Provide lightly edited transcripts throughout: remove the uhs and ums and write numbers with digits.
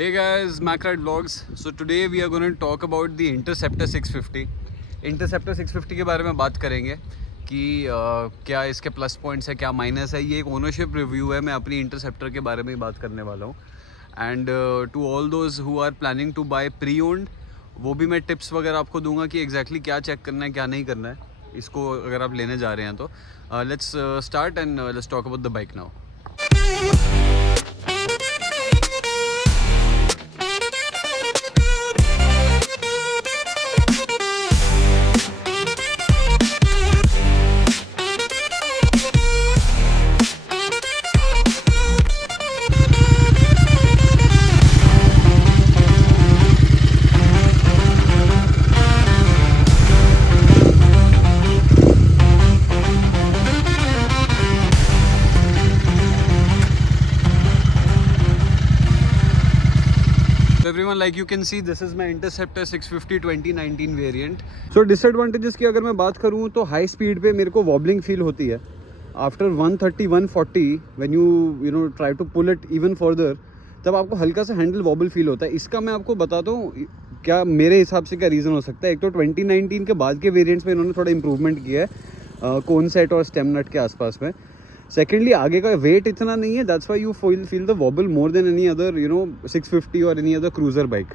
Hey guys, Macrad Vlogs. So today we are going to talk about the Interceptor 650. Interceptor 650 के बारे में बात करेंगे कि क्या इसके प्लस पॉइंट्स है, क्या माइनस है. ये एक ओनरशिप रिव्यू है. मैं अपनी इंटरसेप्टर के बारे में ही बात करने वाला हूँ. And to all those who are planning to buy pre owned, वो भी मैं टिप्स वगैरह आपको दूंगा कि एग्जैक्टली क्या चेक करना है, क्या नहीं करना है इसको अगर आप लेने जा रहे हैं तो. Let's start and let's talk about the bike now. Everyone, like you can see, this is my Interceptor 650 2019 variant. So disadvantages की अगर मैं बात करूँ तो हाई स्पीड पे मेरे को वॉबलिंग फील होती है. After 130-140 when you know try to pull it even further, तब आपको हल्का सा हैंडल वॉबल फील होता है. इसका मैं आपको बताता हूँ क्या मेरे हिसाब से क्या रीज़न हो सकता है. एक तो 2019 के बाद के वेरिएंट्स में इन्होंने थोड़ा इंप्रूवमेंट किया है कोन सेट और स्टेम नट के आसपास में. सेकेंडली, आगे का वेट इतना नहीं है, that's why you feel the vowel more than any other 650 और any other cruiser bike.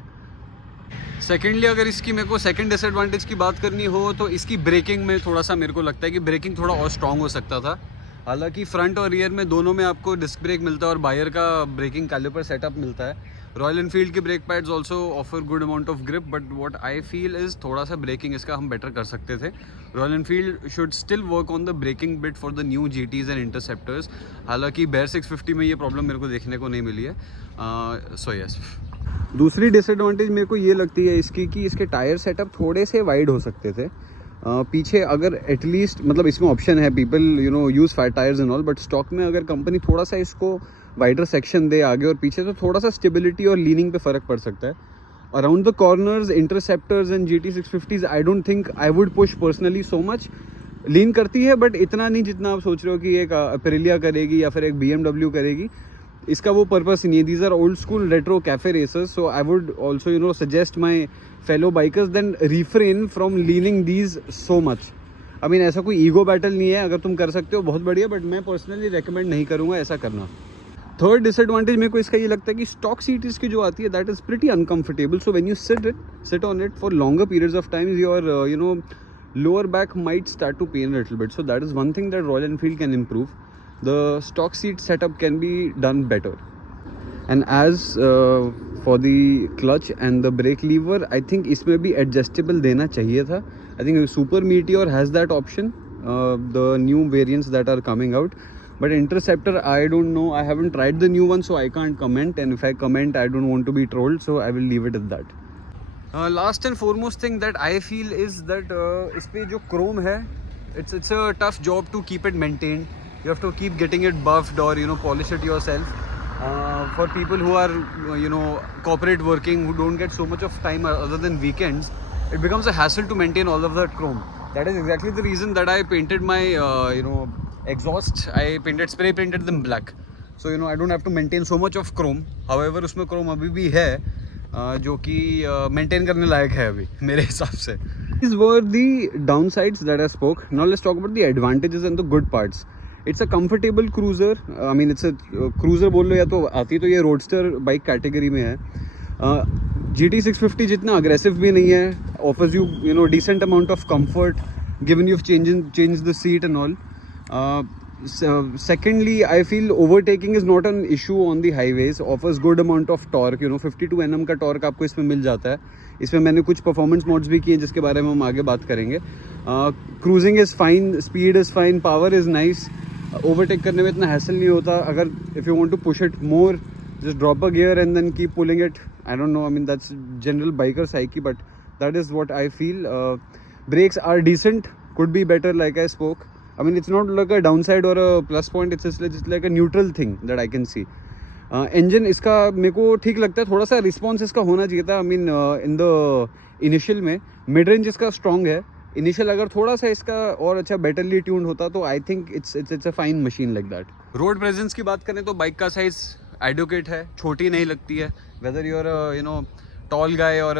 Secondly, अगर इसकी मेरे को सेकंड डिसएडवांटेज की बात करनी हो तो इसकी ब्रेकिंग में थोड़ा सा मेरे को लगता है कि ब्रेकिंग थोड़ा और स्ट्रॉन्ग हो सकता था. हालांकि फ्रंट और रियर में दोनों में आपको डिस्क ब्रेक मिलता है और बायर का ब्रेकिंग कैलिपर सेटअप मिलता है. रॉयल एनफील्ड के brake pads also offer good amount of grip, but what I feel is थोड़ा सा ब्रेकिंग इसका हम बेटर कर सकते थे. Royal Enfield should still work on the braking bit for the new GTs and interceptors. हालांकि Bear 650 में ये प्रॉब्लम मेरे को देखने को नहीं मिली है. So yes. दूसरी डिसएडवांटेज मेरे को ये लगती है इसकी कि इसके टायर सेटअप थोड़े से वाइड हो सकते थे. पीछे अगर एटलीस्ट, मतलब इसमें ऑप्शन है people use fat tyres and all, but stock में अगर कंपनी थोड़ा सा इसको वाइडर सेक्शन दे आगे और पीछे, तो थोड़ा सा स्टेबिलिटी और लीनिंग पे फ़र्क पड़ सकता है. Around the corners, interceptors and GT 650s I don't think I would push personally so much. Lean करती है बट इतना नहीं जितना आप सोच रहे हो कि एक अप्रिलिया करेगी या फिर एक BMW करेगी. इसका वो पर्पस नहीं है. These are old school retro cafe racers, so I would also suggest my fellow bikers then refrain from leaning these so much. I mean, ऐसा कोई ईगो बैटल नहीं है. अगर तुम कर सकते हो बहुत बढ़िया, बट मैं पर्सनली रेकमेंड नहीं करूँगा ऐसा करना. थर्ड डिसएडवांटेज मेरे को इसका ये लगता है कि स्टॉक सीट इसकी जो आती है that is pretty uncomfortable. So when you sit on it for longer periods of times, your lower back might start to pain a little bit. So that is one thing that Royal Enfield can improve. The stock seat setup can be done better. And as for the clutch and the brake lever, I think इसमें भी adjustable देना चाहिए था. I think Super Meteor has that option, the new variants that are coming out. But Interceptor, I don't know. I haven't tried the new one, so I can't comment. And if I comment, I don't want to be trolled, so I will leave it at that. Last and foremost thing that I feel is that इस पे जो chrome है, it's a tough job to keep it maintained. You have to keep getting it buffed or polish it yourself. For people who are corporate working, who don't get so much of time other than weekends, it becomes a hassle to maintain all of that chrome. That is exactly the reason that I painted my exhaust. I spray painted them black. So I don't have to maintain so much of chrome. However, उसमें chrome अभी भी है जो कि maintain करने लायक है अभी मेरे हिसाब से. These were the downsides that I spoke. Now let's talk about the advantages and the good parts. It's a comfortable cruiser. I mean, it's a cruiser बोल लो या तो आती तो ये roadster बाइक कैटेगरी में है. GT 650 जितना अग्रेसिव भी नहीं है. Offers you decent amount of comfort given you've changed the seat and all. Secondly, I feel overtaking is not an issue on the highways. Offers good amount of torque. 52 Nm का torque आपको इसमें मिल जाता है. इसमें मैंने कुछ performance modes भी किए जिसके बारे में हम आगे बात करेंगे. Cruising is fine, speed is fine, power is nice. Overtake करने में इतना हैसल नहीं होता. अगर if you want to push it more, just drop a gear and then keep pulling it. I don't know, I mean that's general biker psyche, but that is what I feel. Brakes are decent, could be better like I spoke. I mean, it's not like a downside or a plus point, it's just like a neutral thing that I can see. Engine इसका मेरे को ठीक लगता है. थोड़ा सा response इसका होना चाहिए था. I mean in the initial में मिड रेंज इसका स्ट्रॉन्ग है. इनिशियल अगर थोड़ा सा इसका और अच्छा बेटरली ट्यून्ड होता तो I think it's a fine machine like that. Road presence की बात करें तो बाइक का साइज एडुकेट है, छोटी नहीं लगती है, whether you are you know tall guy और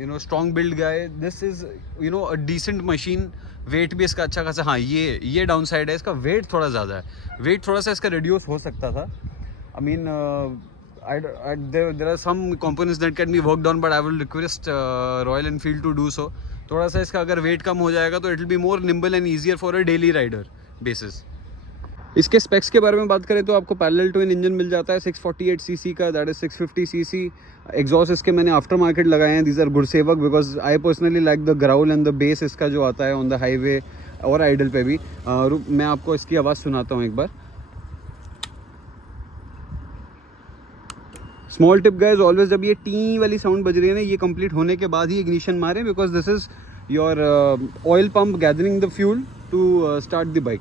you know strong build guy, this is you know a decent machine. Weight भी इसका अच्छा खासा, हाँ ये डाउन साइड है, इसका वेट थोड़ा ज़्यादा है, वेट थोड़ा सा इसका रिड्यूस हो सकता था। I mean there are some components that can be worked on, but I will request Royal Enfield to do so. थोड़ा सा इसका अगर वेट कम हो जाएगा तो it will be more nimble and easier for a daily rider basis. इसके specs के बारे में बात करें तो आपको पैरेलल ट्विन इंजन मिल जाता है 648 सीसी का, दैट इज 650 सीसी। एग्जॉस्ट इसके मैंने आफ्टर मार्केट लगाए हैं, these are Gursevak, because I personally like the growl and the bass इसका जो आता है ऑन द हाईवे और आइडल पे भी। मैं आपको इसकी आवाज़ सुनाता हूँ एक बार। स्मॉल टिप गाइस, ऑलवेज जब ये टी वाली साउंड बज रही है ना, ये कंप्लीट होने के बाद ही इग्निशन मारे, because this is your oil pump gathering the fuel to start the bike.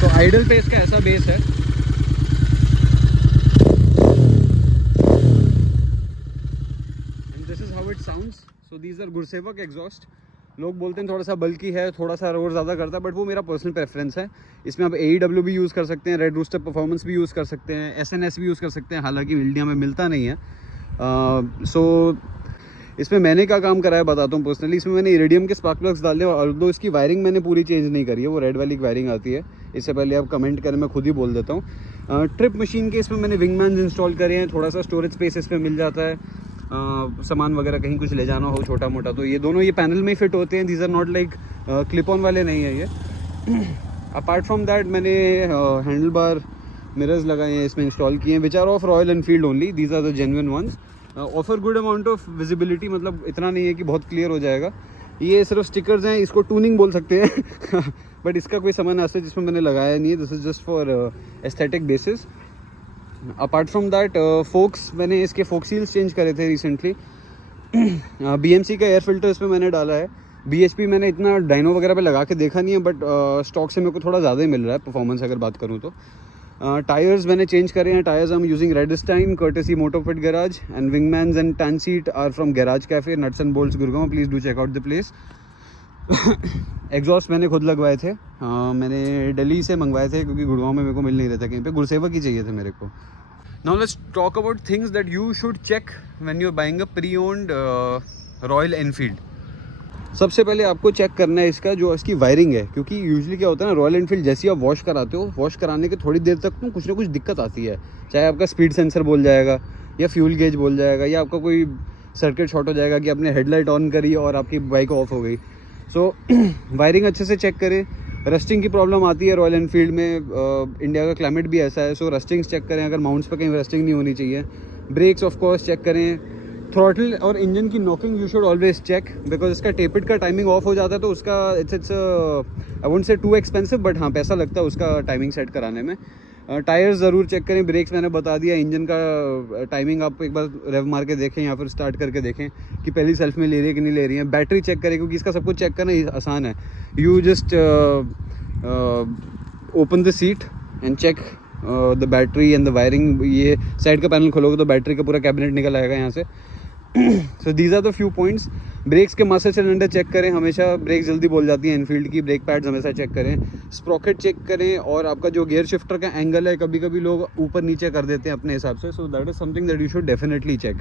तो आइडल पे इसका ऐसा बेस है, and this is how it sounds. So these are Gursevak exhaust. लोग बोलते हैं थोड़ा सा बल्कि है, थोड़ा सा रोड ज़्यादा करता है, बट वो मेरा पर्सनल प्रेफरेंस है। इसमें आप AEW भी यूज़ कर सकते हैं, रेड रूस्टर परफॉर्मेंस भी यूज़ कर सकते हैं, SNS भी यूज़ कर सकते हैं, हालांकि इंडिया में मिलता नहीं है। सो इसमें मैंने क्या काम करा है बताता हूँ पर्सनली। इसमें मैंने इरिडियम के स्पार्क प्लग्स डाले, और दो इसकी वायरिंग मैंने पूरी चेंज नहीं करी है, वो रेड वाली वायरिंग आती है। इससे पहले आप कमेंट करें, मैं खुद ही बोल देता हूँ। ट्रिप मशीन के इसमें मैंने विंगमैन्स इंस्टॉल करे हैं, थोड़ा सा स्टोरेज स्पेस इसमें मिल जाता है, सामान वगैरह कहीं कुछ ले जाना हो छोटा मोटा, तो ये दोनों ये पैनल में ही फिट होते हैं। These are not like clip on वाले नहीं है ये। अपार्ट फ्रॉम दैट मैंने हैंडल बार मिरर्स लगाए हैं, इसमें इंस्टॉल किए हैं, which are of Royal Enfield only, these are the genuine ones. Offer good amount of visibility, मतलब इतना नहीं है कि बहुत क्लियर हो जाएगा। ये सिर्फ स्टिकर्स हैं, इसको टूनिंग बोल सकते हैं बट इसका कोई सामान ऐसा जिसमें मैंने लगाया नहीं है, this is just for aesthetic basis. Apart from that forks, मैंने इसके फोक सील्स चेंज करे थे रिसेंटली। BMC का एयर फिल्टर इसमें मैंने डाला है। BHP मैंने इतना डाइनो वगैरह पे लगा के देखा नहीं है, बट स्टॉक से मेरे को थोड़ा ज़्यादा ही मिल रहा है परफॉर्मेंस अगर बात करूँ तो। टायर्स मैंने चेंज करे हैं, tyres I am using Redstine courtesy Motofit garage, and Wingmans and tan seat are from garage cafe, nuts and bolts Gurgaon, please do check out the place. Exhaust मैंने खुद लगवाए थे, मैंने दिल्ली से मंगवाए थे क्योंकि गुड़गांव में मेरे को मिल नहीं रहे थे कहीं पे, गुरसेवक ही चाहिए थे मेरे को। Now let's talk about things that you should check when you are buying a pre owned Royal Enfield. सबसे पहले आपको चेक करना है इसका जो इसकी वायरिंग है, क्योंकि यूजुअली क्या होता है ना, रॉयल एनफील्ड जैसे ही आप वॉश कराते हो, वॉश कराने के थोड़ी देर तक ना कुछ दिक्कत आती है, चाहे आपका स्पीड सेंसर बोल जाएगा या फ्यूल गेज बोल जाएगा, या आपका कोई सर्किट शॉर्ट हो जाएगा कि आपने हेडलाइट ऑन करी और आपकी बाइक ऑफ हो गई। सो वायरिंग अच्छे से चेक करें। रस्टिंग की प्रॉब्लम आती है रॉयल एनफील्ड में, इंडिया का क्लाइमेट भी ऐसा है, सो रस्टिंग्स चेक करें, अगर माउंट्स पर कहीं रस्टिंग नहीं होनी चाहिए। ब्रेक्स ऑफ कोर्स चेक करें। थ्रॉटल और इंजन की knocking you should always check, because इसका टेपिट का टाइमिंग ऑफ हो जाता है, तो उसका it's I won't say too expensive, but हाँ पैसा लगता है उसका टाइमिंग सेट कराने में। टायर्स ज़रूर चेक करें। ब्रेक्स मैंने बता दिया। इंजन का टाइमिंग आप एक बार रेव मार के देखें या फिर स्टार्ट करके देखें कि पहली सेल्फ में ले रही है कि नहीं ले रही है। बैटरी चेक करें, क्योंकि इसका सब कुछ चेक करना आसान है। You just open the seat and check the battery and the wiring. ये साइड का पैनल खोलोगे तो बैटरी का पूरा कैबिनेट निकल आएगा यहाँ से। So these are the few points. Brakes के मास्टर सिलेंडर चेक करें, हमेशा ब्रेक जल्दी बोल जाती है एनफील्ड की। ब्रेक पैड्स हमेशा चेक करें। स्प्रॉकेट चेक करें, और आपका जो गियर शिफ्टर का एंगल है, कभी कभी लोग ऊपर नीचे कर देते हैं अपने हिसाब से, so that is something that you should definitely check.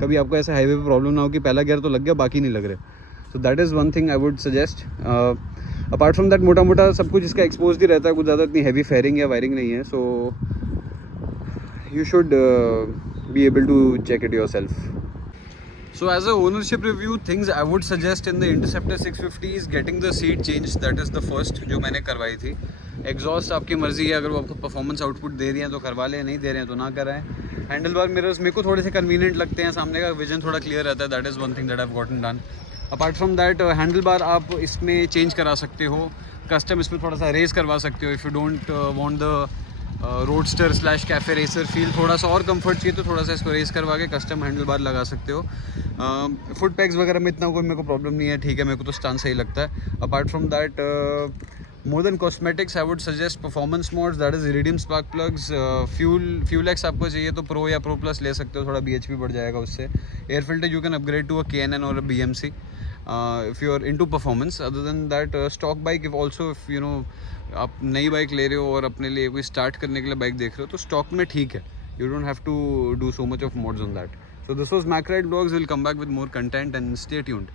कभी आपको ऐसा हाईवे पे प्रॉब्लम ना हो कि पहला गियर तो लग गया बाकी नहीं लग रहे। सो that is one thing I would suggest. Apart from that मोटा मोटा सब कुछ इसका एक्सपोज ही रहता है, कुछ ज़्यादा इतनी हैवी फेयरिंग या वायरिंग नहीं है, so you should be able to check it yourself. So as a ownership review, things I would suggest in the Interceptor 650 is getting the seat changed. That is the first जो मैंने करवाई थी। Exhaust आपकी मर्जी है, अगर वो आपको परफॉर्मेंस आउटपुट दे रही हैं तो करवा लें, नहीं दे रहे हैं तो ना कराएं। हैंडल बार मिरर्स मेरे को थोड़े से कन्वीनियंट लगते हैं, सामने का विजन थोड़ा क्लियर रहता है। That is one thing that I have gotten done. Apart from that handle bar आप इसमें चेंज करा सकते हो, कस्टम इसमें थोड़ा सा रेस करवा सकते हो। If you don't want the roadster slash cafe racer feel, थोड़ा सा और कंफर्ट चाहिए तो थोड़ा सा इसको रेस करवा के कस्टम हैंडल बार लगा सकते हो। फुट पैक्स वगैरह में इतना कोई मेरे को प्रॉब्लम नहीं है, ठीक है, मेरे को तो स्टांस सही लगता है। Apart from that more than cosmetics I would suggest performance modes, that is iridium spark plugs. Fuel x आपको चाहिए तो प्रो या प्रो प्लस ले सकते हो, थोड़ा BHP बढ़ जाएगा उससे। Air filter you can upgrade to a KNN और अ BMC if you are into performance. Other than that, stock bike, if also if you know आप नई बाइक ले रहे हो और अपने लिए कोई स्टार्ट करने के लिए बाइक देख रहे हो तो स्टॉक में ठीक है, you don't have to do so much of mods on that. So this was MacRide Vlogs. We'll come back with more content and stay tuned.